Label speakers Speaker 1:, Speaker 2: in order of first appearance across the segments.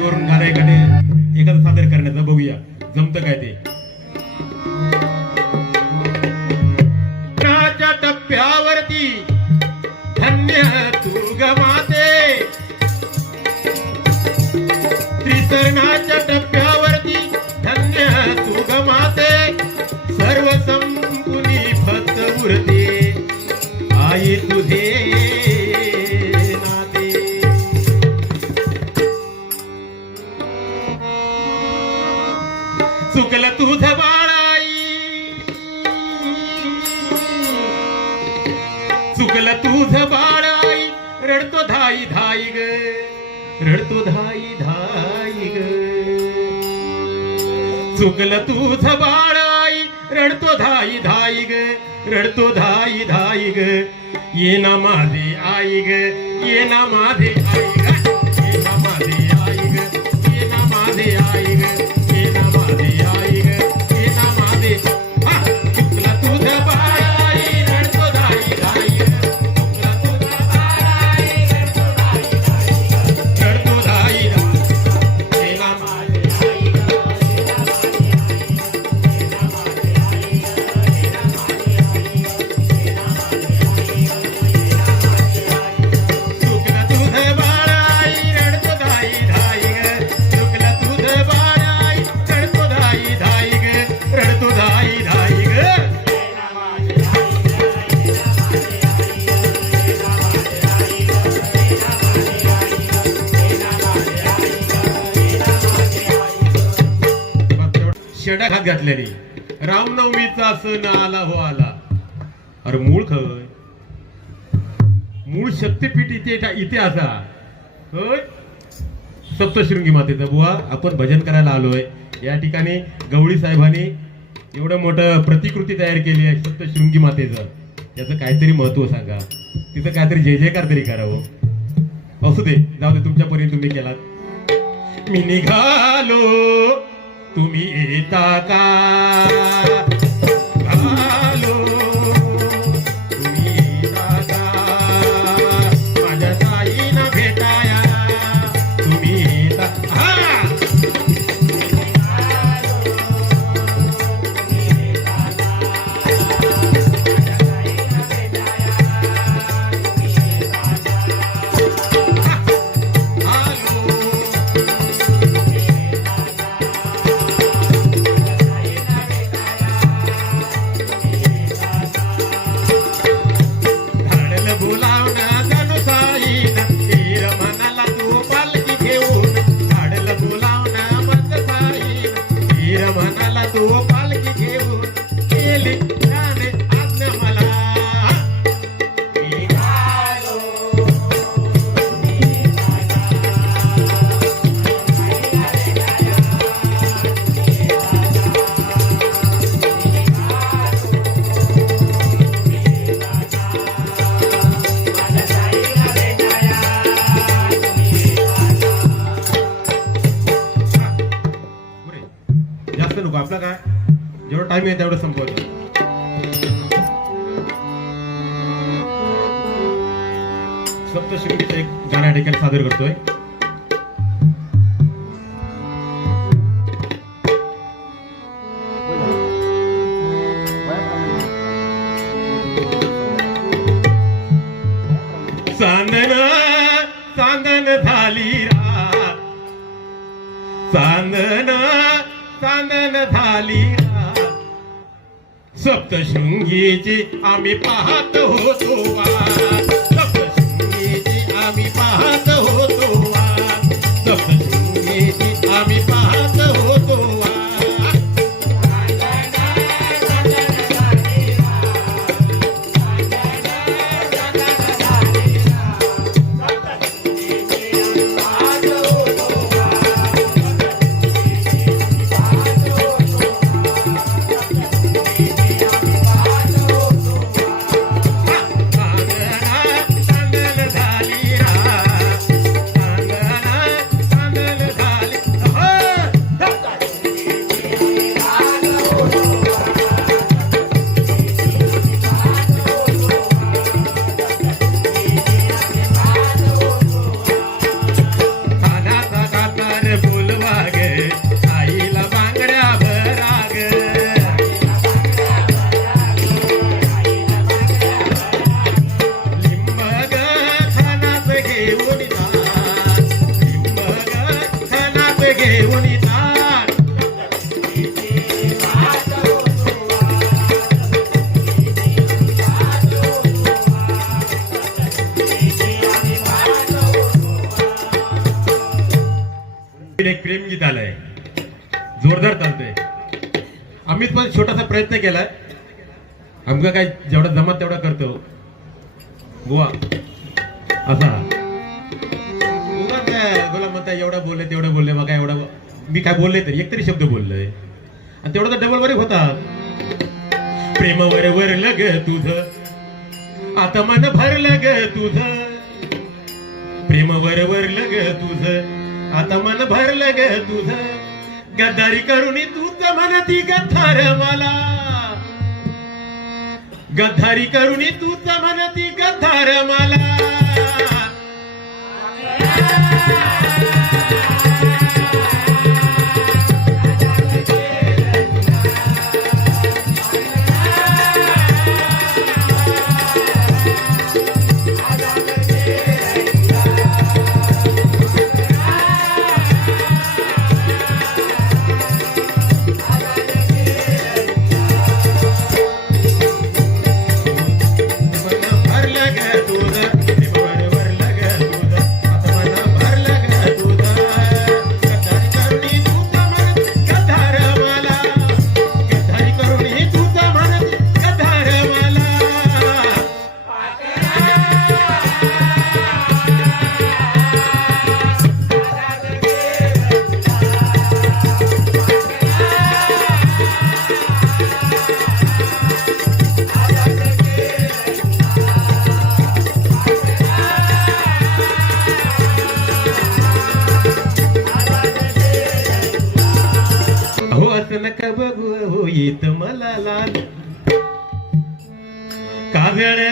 Speaker 1: वरून गाणं एखादे एखादं सादर करण्याचं बघूया. जमतं काय ते? टप्प्यावरती धन्य दुर्गमाते. त्रिसरणा तुझ बाळ आई रडतो धाई धाई ग. रडतो धाई धाई ग. चुकलं तुझ बाळ आई रडतो धाई धाई ग. रडतो धाई धाई ग. ये ना माझी आई ग. ये ना माझी आई हातात खात घातलेली. रामनवमीचा सण आला हो आला. अरे मूळ खय मूळ शक्तीपीठ इथे इतिहासा. असा सप्तशृंगी मातेचा बुवा आपण भजन करायला आलोय. या ठिकाणी गवळी साहेबांनी एवढं मोठं प्रतिकृती तयार केली आहे सप्तशृंगी मातेचं. याचं काहीतरी महत्त्व सांगा. तिथं काहीतरी जय जयकार तरी करावं हो. असू दे जाऊ दे तुमच्यापर्यंत तुम्ही केलात. मी निघालो. तुम्ही येता का? झाली सप्तशृंगीची आम्ही पाहत होतो आम्ही पाहत होतो आम्ही पाहत होतो केलाय? आमका काय जेवढा जमत तेवढा करतो. बुवा. असा. उगाच तुला म्हणता एवढं बोलले तेवढं बोलले मग काय एवढं मी काय बोलले तरी एक तरी शब्द बोललोय. आणि तेवढं तर डबल वर होता प्रेमावर वर लग तुझ. आता मन भर लग तुझ. प्रेमावर वर लग तुझ. आता मन भर लग तुझ. गद्दारी करून तूच म्हणती गथार मला. गद्दारी करून तूच म्हणती गद्दार मला शेत मला लाल. काव्याळ्या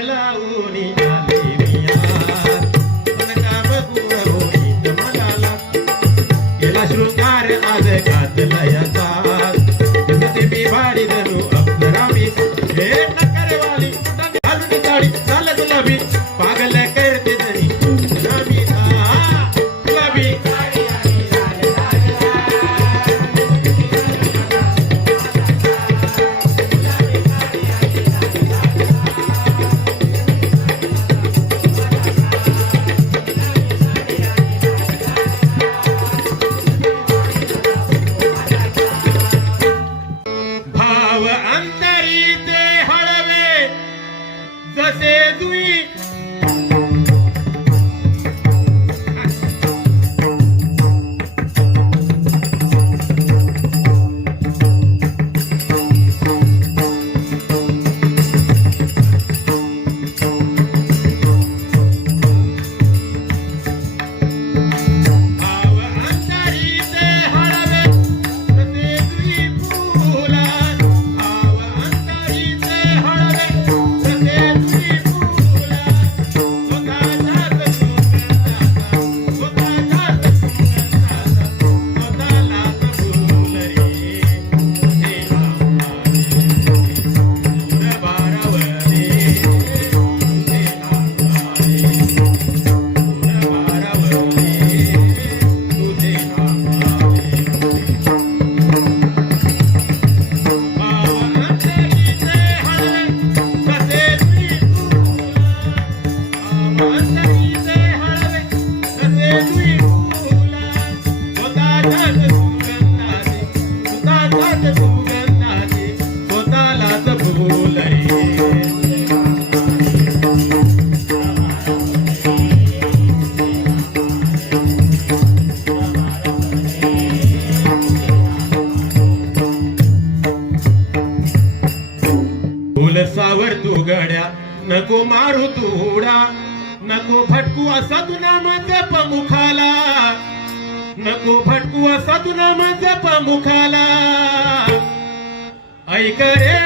Speaker 1: नको तू उडा नको भटकू असा तू नाम जप नको भटकू असा तू नाम पमुखाला ऐक रे.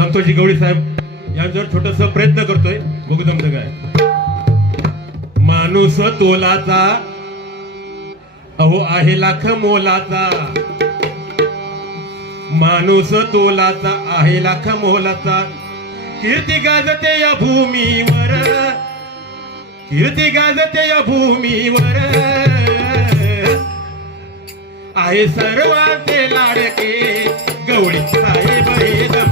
Speaker 1: संतोषजी गवळी साहेब यांच्यावर छोटस प्रयत्न करतोय. मुगदम काय. माणूस तोलाचा अहो आहे लाख मोलाचा. माणूस तोलाचा आहे लाख मोलाचा. कीर्ती गाजते या भूमीवर. कीर्ती गाजते या भूमीवर. आहे सर्वांचे लाडके गवळी साहेब